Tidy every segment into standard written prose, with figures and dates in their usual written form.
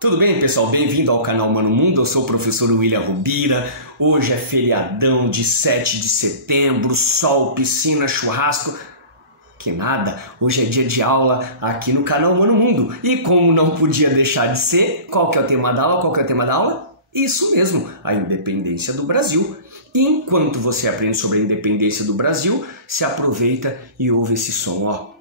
Tudo bem, pessoal? Bem-vindo ao canal Mano Mundo. Eu sou o professor William Rubira. Hoje é feriadão de 7 de setembro, sol, piscina, churrasco. Que nada, hoje é dia de aula aqui no canal Mano Mundo. E como não podia deixar de ser, qual que é o tema da aula? Qual que é o tema da aula? Isso mesmo, a independência do Brasil. E enquanto você aprende sobre a independência do Brasil, se aproveita e ouve esse som, ó.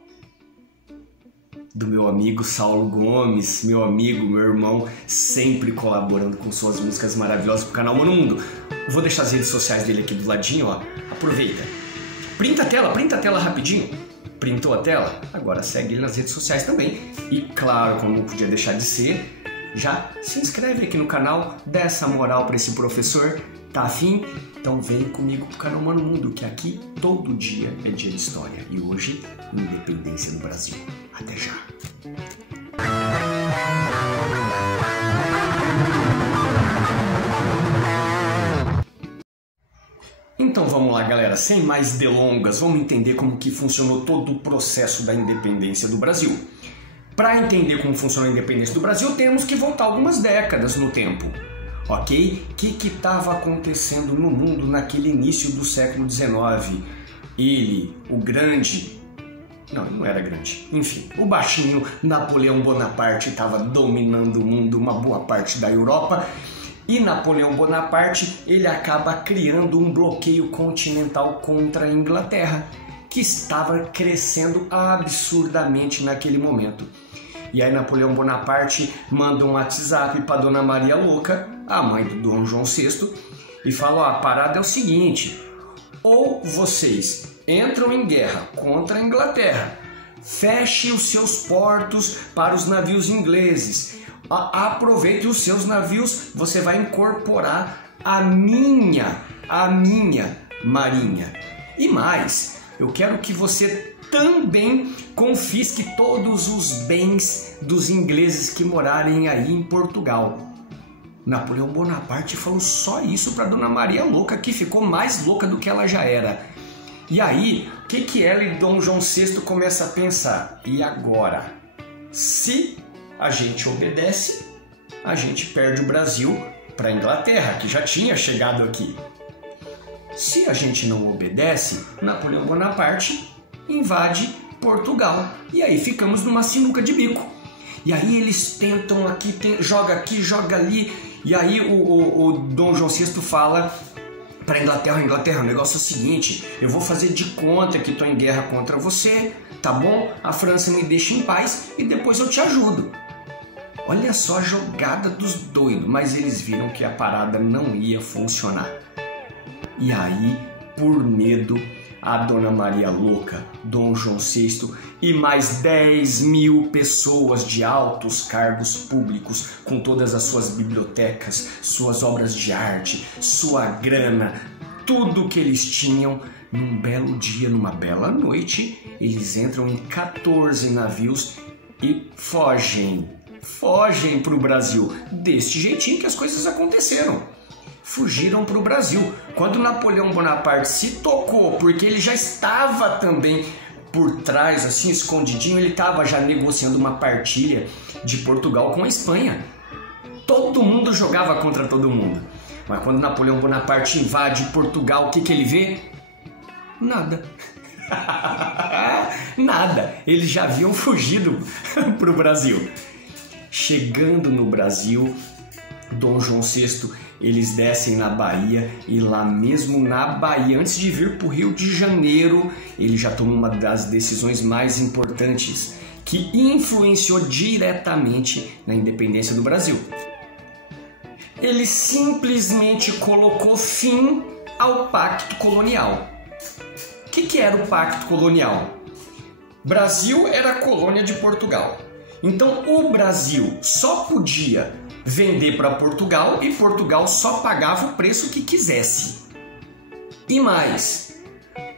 Do meu amigo Saulo Gomes, meu amigo, meu irmão, sempre colaborando com suas músicas maravilhosas pro canal Mano Mundo. Vou deixar as redes sociais dele aqui do ladinho, ó. Aproveita. Printa a tela rapidinho. Printou a tela? Agora segue ele nas redes sociais também. E claro, como não podia deixar de ser, já se inscreve aqui no canal, dá essa moral para esse professor. Tá afim? Então vem comigo pro canal Mano Mundo, que aqui todo dia é dia de história. E hoje, independência do Brasil. Até já! Então vamos lá, galera, sem mais delongas, vamos entender como que funcionou todo o processo da independência do Brasil. Para entender como funciona a independência do Brasil, temos que voltar algumas décadas no tempo. Ok? O que estava acontecendo no mundo naquele início do século XIX? Ele, o grande... Não, ele não era grande. Enfim, o baixinho Napoleão Bonaparte estava dominando o mundo, uma boa parte da Europa. E Napoleão Bonaparte, ele acaba criando um bloqueio continental contra a Inglaterra, que estava crescendo absurdamente naquele momento. E aí Napoleão Bonaparte manda um WhatsApp para Dona Maria Louca, a mãe do Dom João VI, e fala, ó, a parada é o seguinte, ou vocês entram em guerra contra a Inglaterra, feche os seus portos para os navios ingleses, aproveite os seus navios, você vai incorporar a minha marinha. E mais, eu quero que você também confisque todos os bens dos ingleses que morarem aí em Portugal. Napoleão Bonaparte falou só isso para Dona Maria Louca, que ficou mais louca do que ela já era. E aí, o que ela e Dom João VI começam a pensar? E agora? Se a gente obedece, a gente perde o Brasil para a Inglaterra, que já tinha chegado aqui. Se a gente não obedece, Napoleão Bonaparte invade Portugal. E aí ficamos numa sinuca de bico. E aí eles tentam aqui, joga ali. E aí o Dom João VI fala para Inglaterra, o negócio é o seguinte, eu vou fazer de conta que estou em guerra contra você, tá bom? A França me deixa em paz e depois eu te ajudo. Olha só a jogada dos doidos, mas eles viram que a parada não ia funcionar. E aí, por medo, a Dona Maria Louca, Dom João VI e mais 10 mil pessoas de altos cargos públicos, com todas as suas bibliotecas, suas obras de arte, sua grana, tudo que eles tinham, num belo dia, numa bela noite, eles entram em 14 navios e fogem para o Brasil, deste jeitinho que as coisas aconteceram. Fugiram para o Brasil. Quando Napoleão Bonaparte se tocou, porque ele já estava também por trás, assim, escondidinho, ele estava já negociando uma partilha de Portugal com a Espanha. Todo mundo jogava contra todo mundo. Mas quando Napoleão Bonaparte invade Portugal, o que ele vê? Nada. Nada. Eles já haviam fugido para o Brasil. Chegando no Brasil, Dom João VI, eles descem na Bahia e lá mesmo na Bahia, antes de vir para o Rio de Janeiro, ele já tomou uma das decisões mais importantes que influenciou diretamente na independência do Brasil. Ele simplesmente colocou fim ao Pacto Colonial. O que era o Pacto Colonial? Brasil era colônia de Portugal. Então o Brasil só podia vender para Portugal e Portugal só pagava o preço que quisesse. E mais,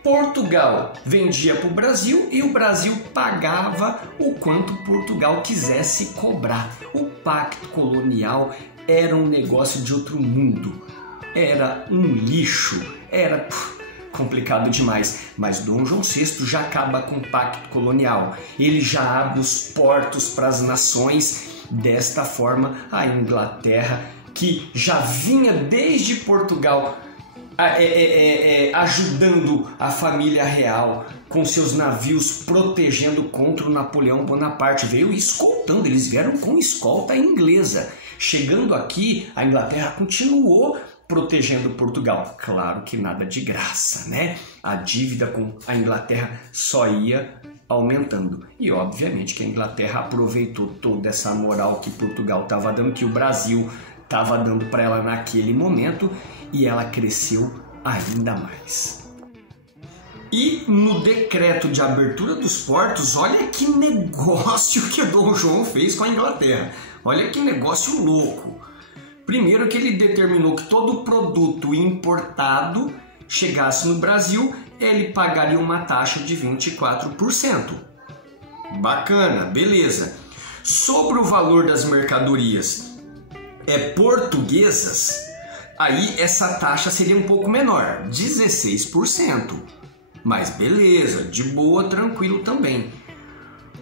Portugal vendia para o Brasil e o Brasil pagava o quanto Portugal quisesse cobrar. O Pacto Colonial era um negócio de outro mundo, era um lixo, era complicado demais, mas Dom João VI já acaba com o Pacto Colonial, ele já abre os portos para as nações Desta forma, a Inglaterra, que já vinha desde Portugal ajudando a família real com seus navios, protegendo contra o Napoleão Bonaparte, veio escoltando, eles vieram com escolta inglesa. Chegando aqui, a Inglaterra continuou protegendo Portugal. Claro que nada de graça, né? A dívida com a Inglaterra só ia aumentando. E obviamente que a Inglaterra aproveitou toda essa moral que Portugal estava dando, que o Brasil estava dando para ela naquele momento, e ela cresceu ainda mais. E no decreto de abertura dos portos, olha que negócio que o Dom João fez com a Inglaterra. Olha que negócio louco. Primeiro que ele determinou que todo produto importado chegasse no Brasil, ele pagaria uma taxa de 24%. Bacana, beleza. Sobre o valor das mercadorias portuguesas, aí essa taxa seria um pouco menor, 16%. Mas beleza, de boa, tranquilo também.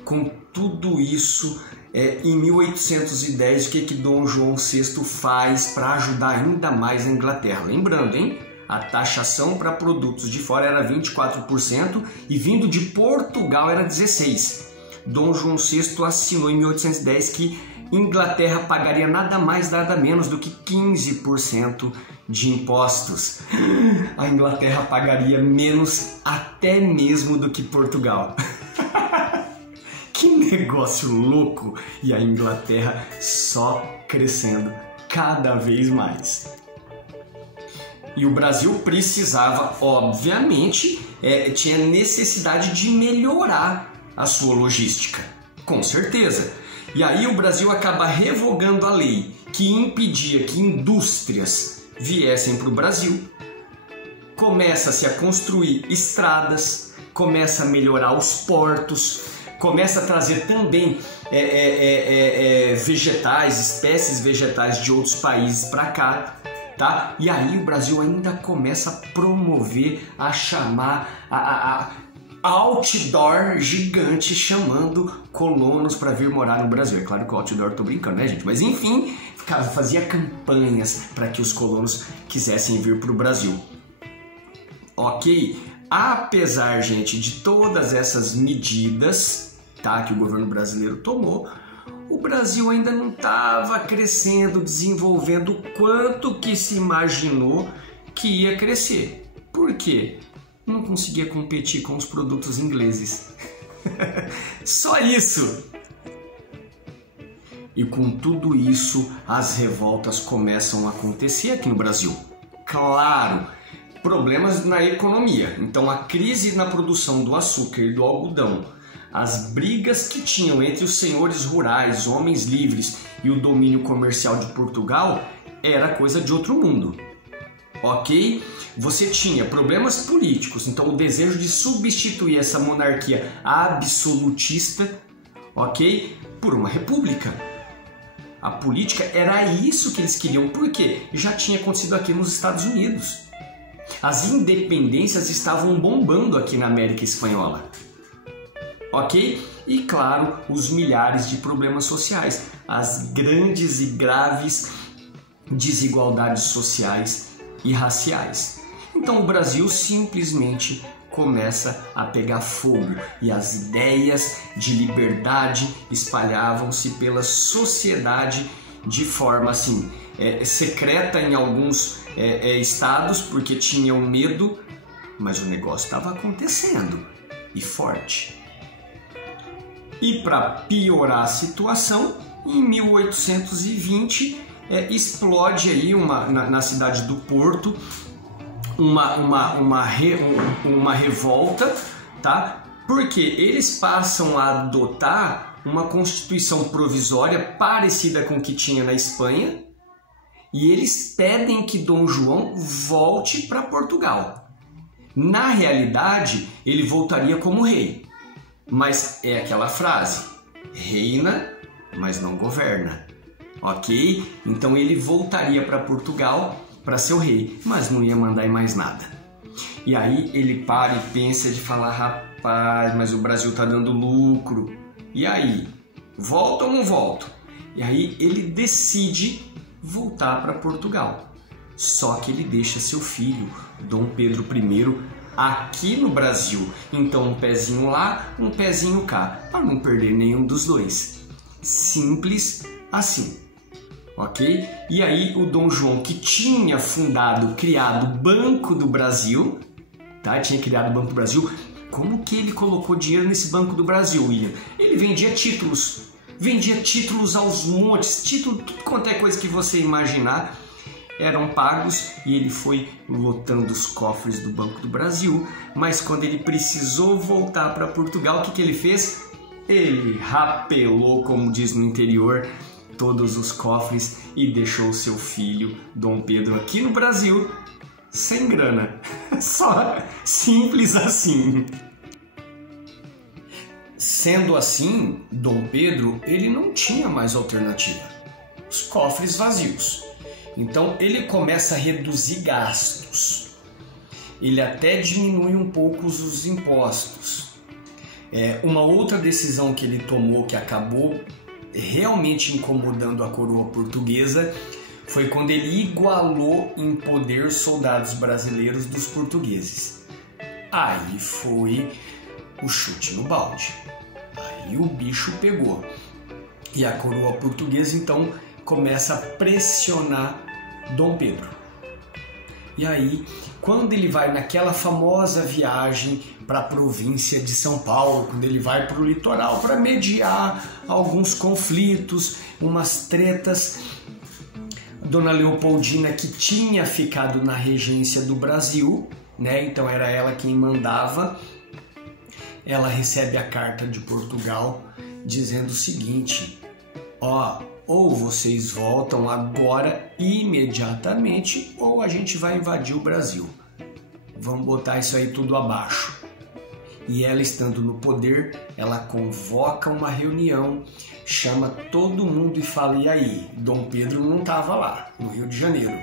Com tudo isso, em 1810, o que Dom João VI faz para ajudar ainda mais a Inglaterra? Lembrando, hein? A taxação para produtos de fora era 24% e vindo de Portugal era 16%. Dom João VI assinou em 1810 que Inglaterra pagaria nada mais, nada menos do que 15% de impostos. A Inglaterra pagaria menos até mesmo do que Portugal. Que negócio louco! E a Inglaterra só crescendo cada vez mais. E o Brasil precisava, obviamente, tinha necessidade de melhorar a sua logística, com certeza. E aí o Brasil acaba revogando a lei que impedia que indústrias viessem para o Brasil. Começa-se a construir estradas, começa a melhorar os portos, começa a trazer também vegetais, espécies vegetais de outros países para cá, tá? E aí o Brasil ainda começa a promover, a chamar, a outdoor gigante chamando colonos para vir morar no Brasil. É claro que o outdoor, tô brincando, né, gente? Mas enfim, fazia campanhas para que os colonos quisessem vir para o Brasil. Ok? Apesar, gente, de todas essas medidas, tá, que o governo brasileiro tomou, o Brasil ainda não estava crescendo, desenvolvendo o quanto que se imaginou que ia crescer. Por quê? Não conseguia competir com os produtos ingleses. Só isso! E com tudo isso, as revoltas começam a acontecer aqui no Brasil. Claro, problemas na economia. Então a crise na produção do açúcar e do algodão, as brigas que tinham entre os senhores rurais, homens livres e o domínio comercial de Portugal era coisa de outro mundo. Ok? Você tinha problemas políticos, então o desejo de substituir essa monarquia absolutista, ok, por uma república. A política era isso que eles queriam, porque já tinha acontecido aqui nos Estados Unidos. As independências estavam bombando aqui na América Espanhola. Ok? E claro, os milhares de problemas sociais, as grandes e graves desigualdades sociais e raciais. Então o Brasil simplesmente começa a pegar fogo e as ideias de liberdade espalhavam-se pela sociedade de forma assim secreta em alguns estados, porque tinham medo, mas o negócio estava acontecendo e forte. E para piorar a situação, em 1820 explode aí na cidade do Porto uma revolta, tá? Porque eles passam a adotar uma constituição provisória parecida com o que tinha na Espanha e eles pedem que Dom João volte para Portugal. Na realidade, ele voltaria como rei, mas é aquela frase: reina, mas não governa. Ok? Então ele voltaria para Portugal para ser o rei, mas não ia mandar em mais nada. E aí ele para e pensa de falar: rapaz, mas o Brasil tá dando lucro. E aí? Volta ou não volto? E aí ele decide voltar para Portugal. Só que ele deixa seu filho, Dom Pedro I, aqui no Brasil. Então um pezinho lá, um pezinho cá, para não perder nenhum dos dois. Simples assim. Ok? E aí o Dom João, que tinha criado o Banco do Brasil, tá? Tinha criado o Banco do Brasil. Como que ele colocou dinheiro nesse Banco do Brasil, William? Ele vendia títulos aos montes, tudo quanto é coisa que você imaginar, eram pagos, e ele foi lotando os cofres do Banco do Brasil. Mas quando ele precisou voltar para Portugal, o que ele fez? Ele rapelou, como diz no interior, todos os cofres e deixou seu filho, Dom Pedro, aqui no Brasil, sem grana. Só simples assim. Sendo assim, Dom Pedro, ele não tinha mais alternativa. Os cofres vazios. Então ele começa a reduzir gastos. Ele até diminui um pouco os impostos. Uma outra decisão que ele tomou que acabou realmente incomodando a coroa portuguesa foi quando ele igualou em poder soldados brasileiros dos portugueses. Aí foi o chute no balde. Aí o bicho pegou. E a coroa portuguesa então começa a pressionar Dom Pedro. E aí, quando ele vai naquela famosa viagem para a província de São Paulo, quando ele vai para o litoral para mediar alguns conflitos, umas tretas, Dona Leopoldina, que tinha ficado na regência do Brasil, né? Então era ela quem mandava, ela recebe a carta de Portugal dizendo o seguinte: ou vocês voltam agora imediatamente, ou a gente vai invadir o Brasil. Vamos botar isso aí tudo abaixo. E ela, estando no poder, ela convoca uma reunião, chama todo mundo e fala: e aí? Dom Pedro não estava lá, no Rio de Janeiro.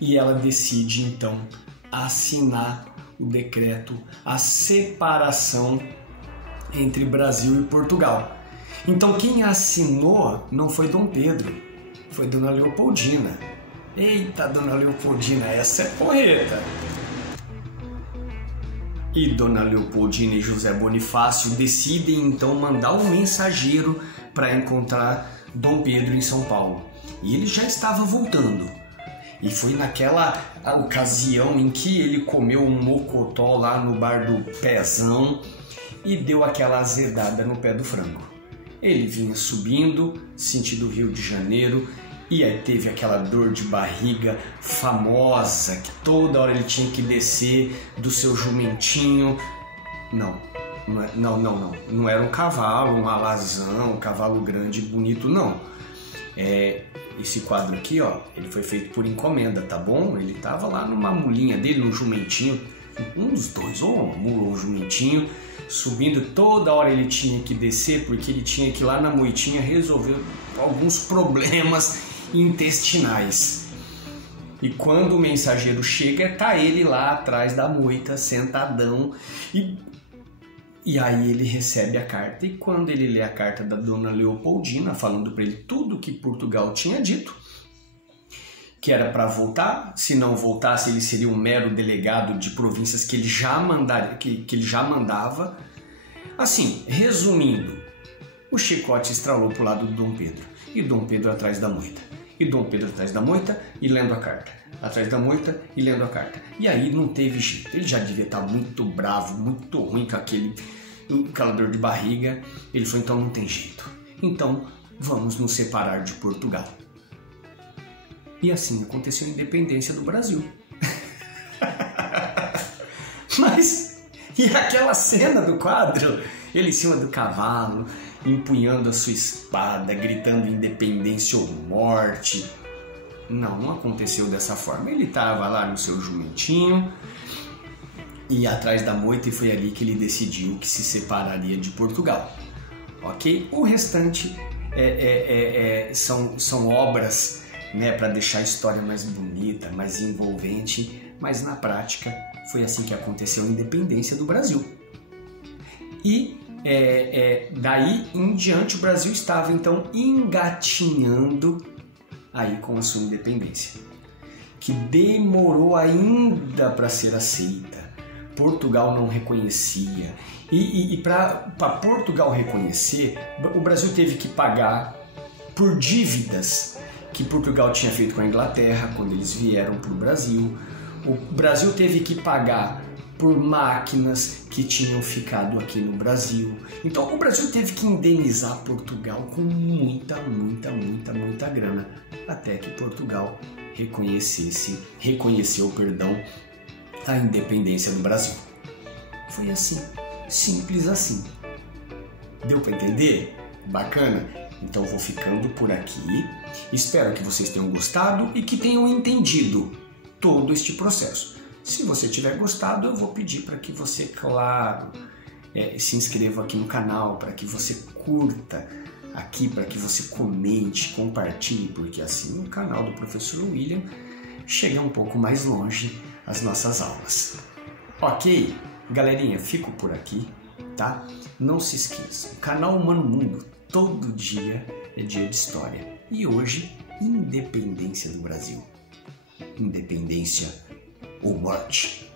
E ela decide então assinar o decreto, a separação entre Brasil e Portugal. Então quem assinou não foi Dom Pedro, foi Dona Leopoldina. Eita, Dona Leopoldina, essa é porreta! E Dona Leopoldina e José Bonifácio decidem então mandar um mensageiro para encontrar Dom Pedro em São Paulo. E ele já estava voltando. E foi naquela ocasião em que ele comeu um mocotó lá no bar do Pezão e deu aquela azedada no pé do frango. Ele vinha subindo, sentido Rio de Janeiro, e aí teve aquela dor de barriga famosa, que toda hora ele tinha que descer do seu jumentinho. Não era um cavalo, um alazão, um cavalo grande e bonito, não. Esse quadro aqui, ele foi feito por encomenda, tá bom? Ele tava lá numa mulinha dele, num jumentinho, um dos dois, ou uma mula ou um jumentinho, subindo. Toda hora ele tinha que descer, porque ele tinha que ir lá na moitinha resolver alguns problemas intestinais. E quando o mensageiro chega, tá ele lá atrás da moita, sentadão, e aí ele recebe a carta. E quando ele lê a carta da Dona Leopoldina, falando para ele tudo que Portugal tinha dito, que era para voltar, se não voltasse ele seria um mero delegado de províncias que ele já mandava. Assim, resumindo, o chicote estralou pro lado do Dom Pedro, e Dom Pedro atrás da moita, e Dom Pedro atrás da moita e lendo a carta, atrás da moita e lendo a carta. E aí não teve jeito, ele já devia estar muito bravo, muito ruim com aquela dor de barriga. Ele falou: então não tem jeito, então vamos nos separar de Portugal. E assim aconteceu a independência do Brasil. Mas, e aquela cena do quadro? Ele em cima do cavalo, empunhando a sua espada, gritando independência ou morte. Não aconteceu dessa forma. Ele estava lá no seu jumentinho e atrás da moita, e foi ali que ele decidiu que se separaria de Portugal. Ok? O restante são obras, né, para deixar a história mais bonita, mais envolvente, mas na prática foi assim que aconteceu a independência do Brasil. E daí em diante o Brasil estava então engatinhando aí com a sua independência, que demorou ainda para ser aceita. Portugal não reconhecia, e para Portugal reconhecer, o Brasil teve que pagar por dívidas que Portugal tinha feito com a Inglaterra quando eles vieram para o Brasil. O Brasil teve que pagar por máquinas que tinham ficado aqui no Brasil. Então o Brasil teve que indenizar Portugal com muita grana, até que Portugal reconheceu a independência do Brasil. Foi assim, simples assim. Deu para entender? Bacana? Então vou ficando por aqui. Espero que vocês tenham gostado e que tenham entendido todo este processo. Se você tiver gostado, eu vou pedir para que você, claro, se inscreva aqui no canal, para que você curta aqui, para que você comente, compartilhe, porque assim o canal do Professor William chega um pouco mais longe as nossas aulas. Ok? Galerinha, fico por aqui, tá? Não se esqueça, o canal Humano Mundo, todo dia é dia de história. E hoje, independência do Brasil. Independência ou morte.